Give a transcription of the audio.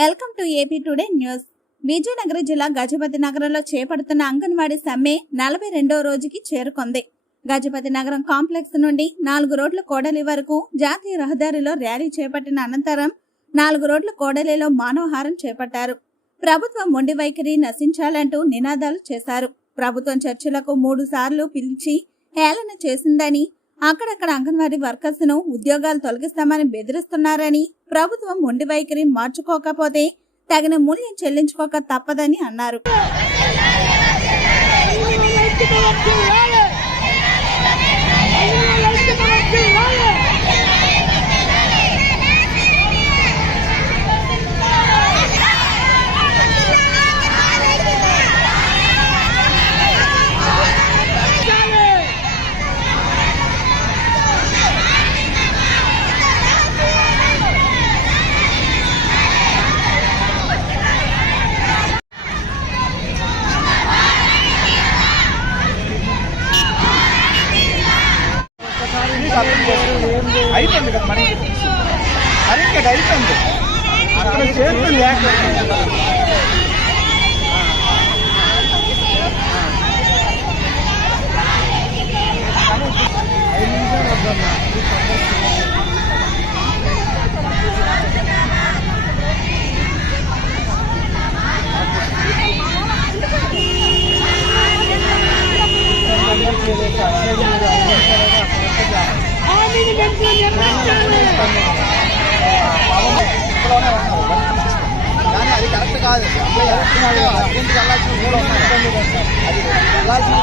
Welcome to AP today news. Vizianagaram జిల్లా గజపతి నగరంలో చేపడుతున్న అంగన్వాడీ సమ్మె 42వ రోజుకి చేరుకుంది. గజపతి నగరం కాంప్లెక్స్ నుండి 4 రోడ్ల కోడలి వరకు జాతీయ రహదారిలో ర్యాలీ చేపట్టిన అనంతరం 4 రోడ్ల కోడలిలో మానవహారం చేపట్టారు. ప్రభుత్వం మొండి వైఖరి నశించాలంటూ నినాదాలు చేశారు. ప్రభుత్వం చర్చలకు 3 సార్లు పిలిచి హేళన చేసిందని, అక్కడక్కడ అంగన్వాడీ వర్కర్స్ ను ఉద్యోగాలు తొలగిస్తామని బెదిరిస్తున్నారని, ప్రభుత్వం మొండి వైఖరి మార్చుకోకపోతే తగిన మూల్యం చెల్లించుకోక తప్పదని అన్నారు. అయిపోయింది కదా మరి కరెక్ట్ అయిపోయింది అక్కడ చేరుతుంది కానీ అది కరెక్ట్ కాదు. వెళ్ళాల్సి